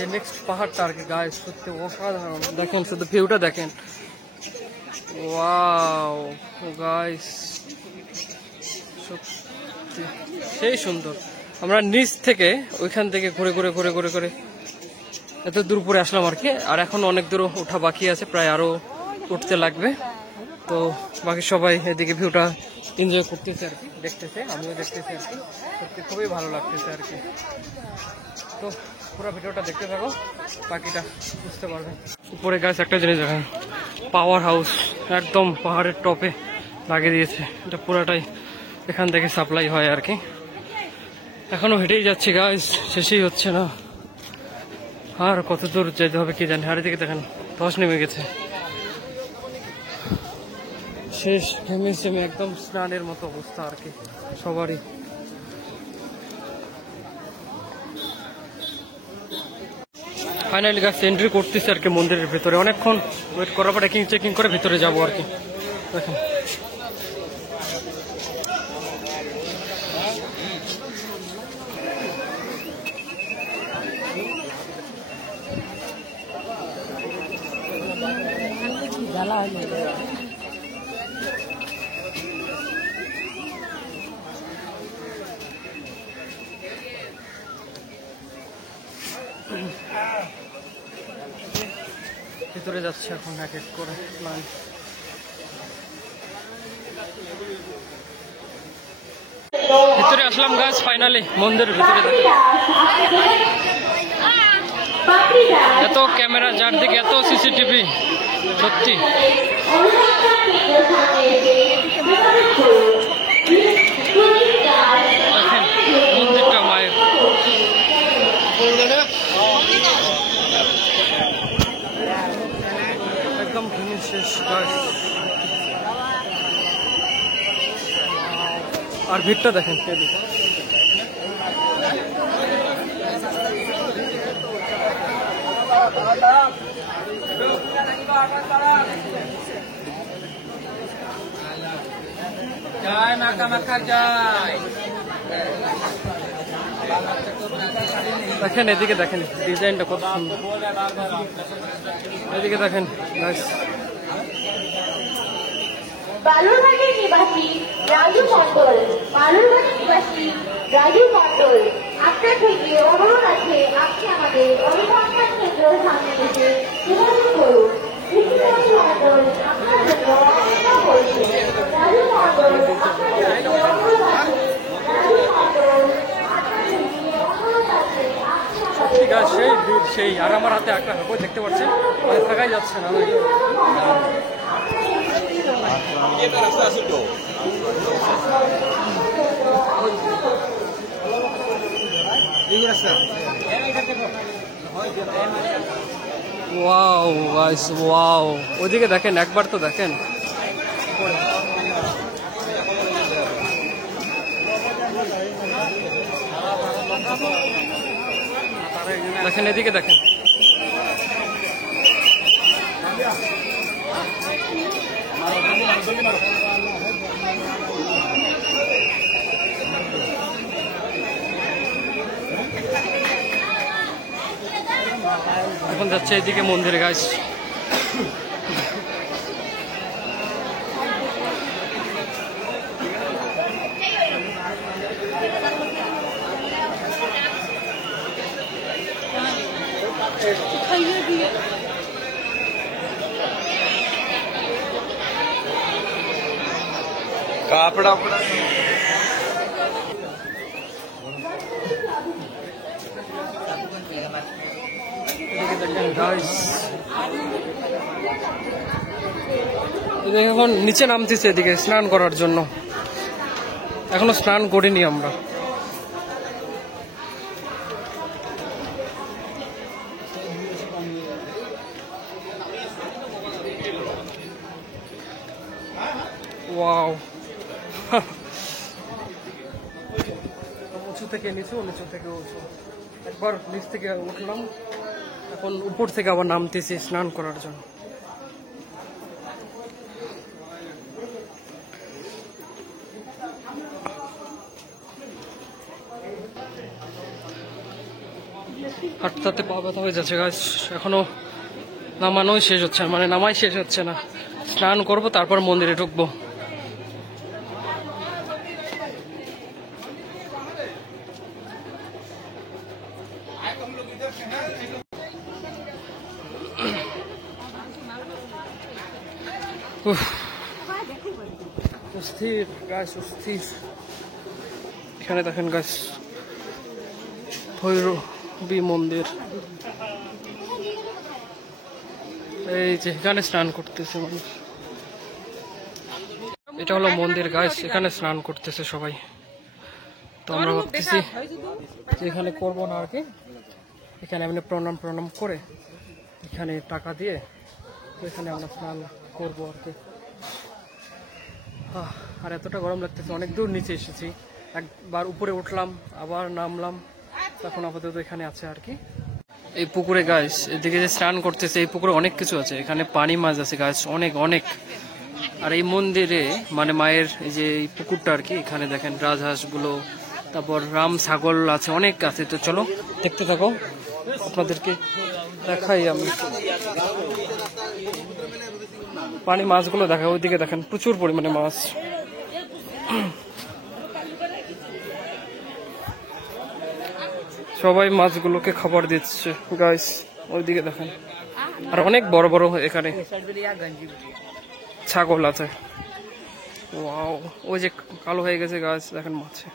এই নেক্সট পাহাড়টা আর কি গাইস, সত্যি অসাধারণ। দেখেন শুধু ভিউটা দেখেন, ওয়াও গাইস সত্যি সেই সুন্দর। আমরা নিচ থেকে ওইখান থেকে ঘুরে ঘুরে ঘুরে ঘুরে ঘুরে এত দূর পরে আসলাম আর কি। আর এখন অনেক দূর ওঠা বাকি আছে, প্রায় আরো উঠতে লাগবে। তো বাকি সবাই এদিকে ভিউটা এনজয় করতেছে আর কি, দেখতেছে, আমিও দেখতেছি আর কি। সত্যি খুবই ভালো লাগতেছে আর কি। তো পুরো ভিডিওটা দেখতে থাকো, বাকিটা বুঝতে পারবে। উপরে গাছ একটা জিনিস দেখেন, পাওয়ার হাউস একদম পাহাড়ের টপে লাগিয়ে দিয়েছে। এটা পুরাটাই এখান থেকে সাপ্লাই হয় আর কি। এখনো হেঁটেই যাচ্ছি গাছ, শেষই হচ্ছে না। আর কত দূর যেতে হবে কি জানি। আর এদিকে দেখেন ধস নেমে গেছে, শেষ ঘেমে সেমে একদম স্নানের মতো অবস্থা আর কি সবারই। ফাইনালি গাছ এন্ট্রি করতেছে আর কি মন্দিরের ভেতরে। অনেকক্ষণ ওয়েট করার পর চেকিং করে ভেতরে যাবো আর কি। দেখেন ভিতরে যাচ্ছে এখন এক এক করে লাইন। ভিতরে আসলাম গাছ ফাইনালি মন্দিরের ভিতরে। এত ক্যামেরা, যার দিকে এত সিসিটিভি, সত্যি দেখেন মন্দিরটা মায়ের। একদম ঘুমি শেষ গাছ। আর ভিড়টা দেখেন এদিকে। জয় মা কামাখ্যা জয়। দেখেন এদিকে দেখেন ডিজাইনটা কত সুন্দর। এদিকে দেখেন গাইস। বালুরঘাটের নিবাসী রাজু মন্ডল, বালুরঘাটের নিবাসী রাজু মন্ডল, আপনার থেকে অনুরোধ আছে আপনি আমাদের অভিভাবক কেন্দ্রের সামনে এসে যোগাযোগ করুন। রাজু মন্ডল আপনার জন্য অপেক্ষা করছে। রাজু মন্ডল আপনার জন্য অনুরোধ আছে। রাজু মন্ডল আপনার থেকে অনুরোধ আছে আপনি আমাদের। ঠিক আছে, সেই ভিড় সেই। আর আমার হাতে একটা বই দেখতে পাচ্ছেন, মানে থাকাই যাচ্ছে না। ওয়াও গাইস ওয়াও, ওইদিকে দেখেন, একবার তো দেখেন। দেখেন এদিকে দেখেন। এখন যাচ্ছে এদিকে মন্দিরে গাছ। কাপড়া এখন নিচে নামতেছে এদিকে স্নান করার জন্য। এখনো স্নান করিনি আমরা। ওয়াও উঁচু থেকে নিচু, নিচু থেকে উঁচু। একবার নিচ থেকে উঠলাম, এখন উপর থেকে আবার নামতেছি স্নান করার জন্য। হাঁটতে পা ব্যথা হয়ে যাচ্ছে গাছ, এখনো নামানোই শেষ হচ্ছে না, মানে নামাই শেষ হচ্ছে না। স্নান করব তারপর মন্দিরে ঢুকবো। অস্থির গাছ, অস্থির। এখানে দেখেন গাছ, ভৈরবী মন্দির। এই যে এখানে স্নান করতেছে মানুষ, এটা হলো মন্দির গাছ, এখানে স্নান করতেছে সবাই। তো আমরা ভাবতেছি যে এখানে করবো না আর কি, এখানে এমনি প্রণাম করে এখানে টাকা দিয়ে এখানে আমরা স্নান করবো আর কি। আর এতটা গরম লাগতেছে, অনেক দূর নিচে এসেছি, একবার উপরে উঠলাম আবার নামলাম, তখন আপাতত এখানে আছে আর কি। এই পুকুরে গাছ, এদিকে যে স্নান করতেছে, এই পুকুরে অনেক কিছু আছে, এখানে পানি মাছ আছে গাছ, অনেক অনেক। আর এই মন্দিরে মানে মায়ের এই যে এই পুকুরটা আর কি, এখানে দেখেন রাজহাঁস গুলো, তারপর রাম ছাগল আছে, অনেক আছে। তো চলো দেখতে থাকো, আপনাদেরকে দেখাই আমি। পানি মাছগুলো দেখায়, ওইদিকে দেখেন প্রচুর পরিমাণে মাছ। সবাই মাছগুলোকে খাবার দিচ্ছে গাইস, ওইদিকে দেখেন। আর অনেক বড় বড় এখানে ছাগল আছে। ওয়াও, ওই যে কালো হয়ে গেছে গাছ, দেখেন মাছে।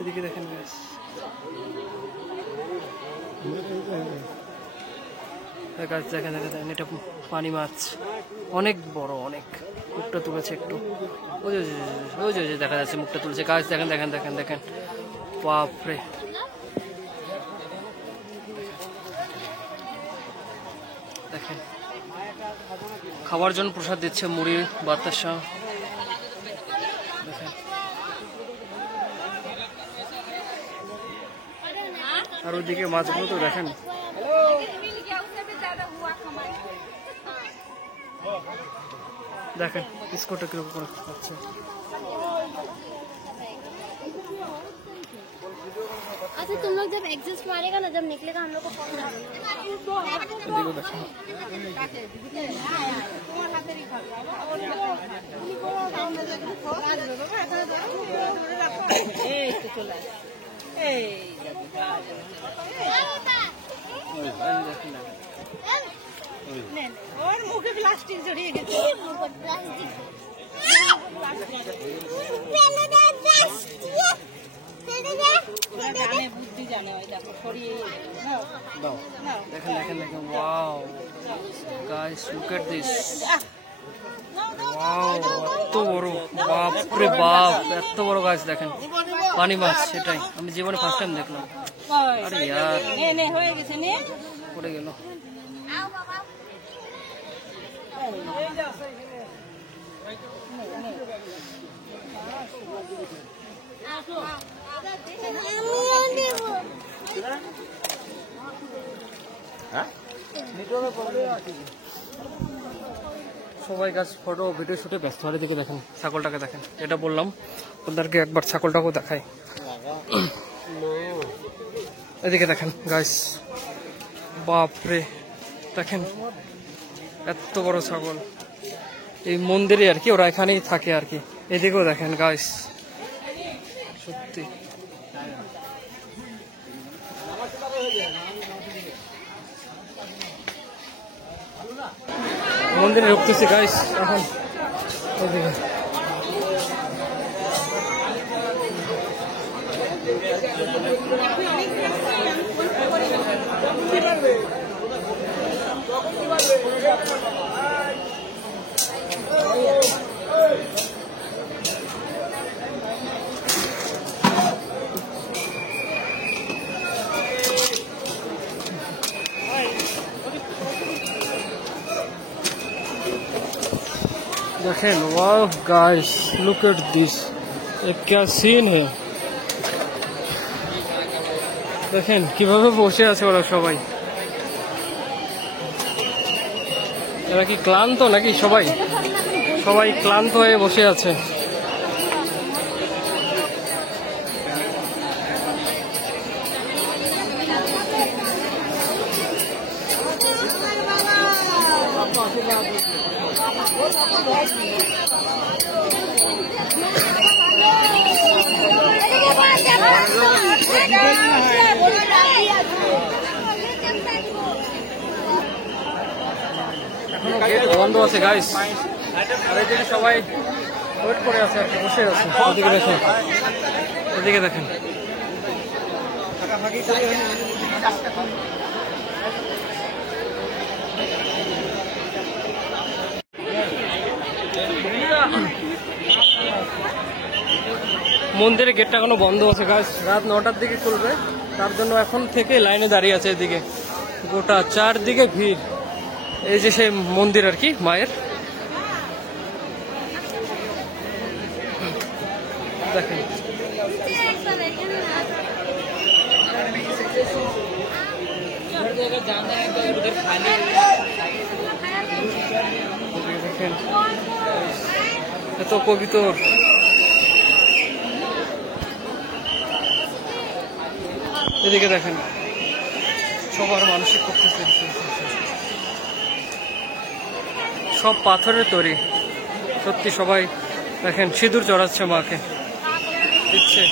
এদিকে দেখেন গাছ, গাছ দেখেন দেখেন, এটা পানি মাছ, অনেক বড়, অনেক। মুখটা তুলেছে একটু, ওই যে দেখা যাচ্ছে মুখটা তুলছে গাছ, দেখেন দেখেন দেখেন দেখেন, বাপরে। দেখেন খাবার জন্য প্রসাদ দিচ্ছে, মুড়ি বাতাসা, দেখেন। আর ওইদিকে মাছগুলো তো দেখেন, দেখেন বিস্কুটটা কিরকম করে খাচ্ছে। अच्छा तुम लोग जब एग्जिस्ट मारेगा ना, जब निकलेगा हम लोग को फोन करना। এদিকেও দেখেন। ওর মুখে প্লাস্টিক জড়িয়ে গেছে। বুদ্ধি জানে, ওই দেখো সরিয়ে দেখেন দেখেন দেখেন, wow guys, look at this, wow এত বড়, বাপ রে বাপ, এত বড় গাছ দেখেন, পানি মাছ, সেটাই আমি জীবনে ফার্স্ট টাইম দেখলাম। আরে ইয়ার, নে হয়ে গেছে, নে পড়ে গেল। সবাই গাছ ফটো ভিডিও শুটে ব্যস্ত, আর এদিকে দেখেন ছাগলটাকে দেখেন, এটা বললাম ওদেরকে একবার ছাগলটাকেও দেখাই। এদিকে দেখেন গাইস, বাপরে দেখেন এত বড় ছাগল। এই মন্দিরে আর কি, ওরা এখানেই থাকে আর কি। এদিকেও দেখেন গাইস, সত্যি মন্দিরে ঢুকতেছি গাইস এখন। এদিকে देखें, वाह गाइस, लुक एट दिस, ये क्या सीन है। দেখেন কিভাবে বসে আছে ওরা সবাই, এরা কি ক্লান্ত নাকি? সবাই সবাই ক্লান্ত হয়ে বসে আছে। এখনো গেট বন্ধ আছে গাইস, আর এদিকে সবাই ওয়েট করে আছে আর কি, বসে আছে। এদিকে দেখেন, এদিকে দেখেন। মন্দিরের গেটটা এখনো বন্ধ আছে গাইস, রাত 9টার দিকে খুলবে, তার জন্য এখন থেকে লাইনে দাঁড়িয়ে আছে। এদিকে গোটা চারদিকে ভিড়। এই যে সেই মন্দির আর কি, মায়ের। দেখেন দেখেন এত পবিত্র। এদিকে দেখেন সবার মানসিক করতেছে, সব পাথরের তৈরি। সত্যি সবাই দেখেন সিঁদুর চড়াচ্ছে মাকে, দিচ্ছে।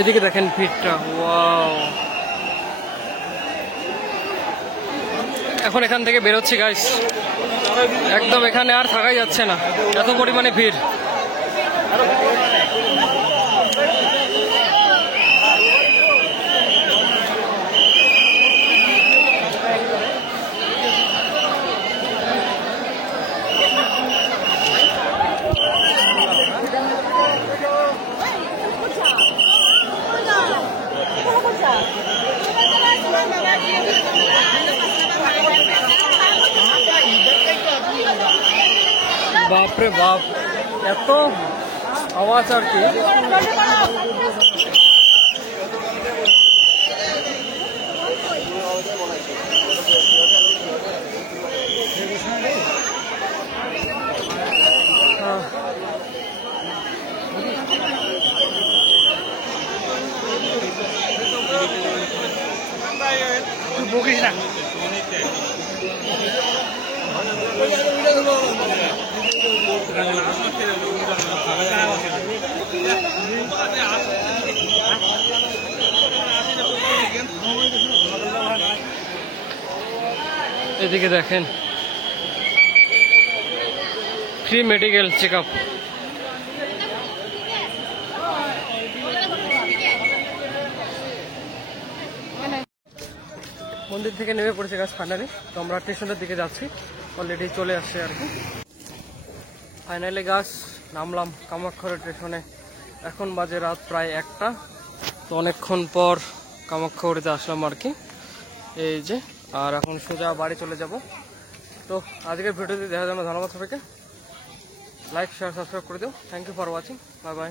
এদিকে দেখেন ভিড়টা, ওয়াও। এখন এখান থেকে বেরোচ্ছি গাইস, একদম এখানে আর থাকাই যাচ্ছে না, এত পরিমাণে ভিড়। বাপরে বাপ, এত আওয়াজ আর কি। বকিস না। এদিকে দেখেন ফ্রি মেডিকেল চেক আপ। মন্দির থেকে নেমে পড়েছে গাছ ফাইনালি, তো আমরা স্টেশনের দিকে যাচ্ছি, অলরেডি চলে আসছে আর কি। ফাইনালি গাছ নামলাম কামাখ্যার স্টেশনে, এখন বাজে রাত প্রায় 1টা। তো অনেকক্ষণ পর কামাখ্যাতে আসলাম আর কি, এই যে। আর এখন সোজা বাড়ি চলে যাব। তো আজকের ভিডিওতে দেখার জন্য ধন্যবাদ সবাইকে। লাইক শেয়ার সাবস্ক্রাইব করে দিও। Thank you for watching, bye by.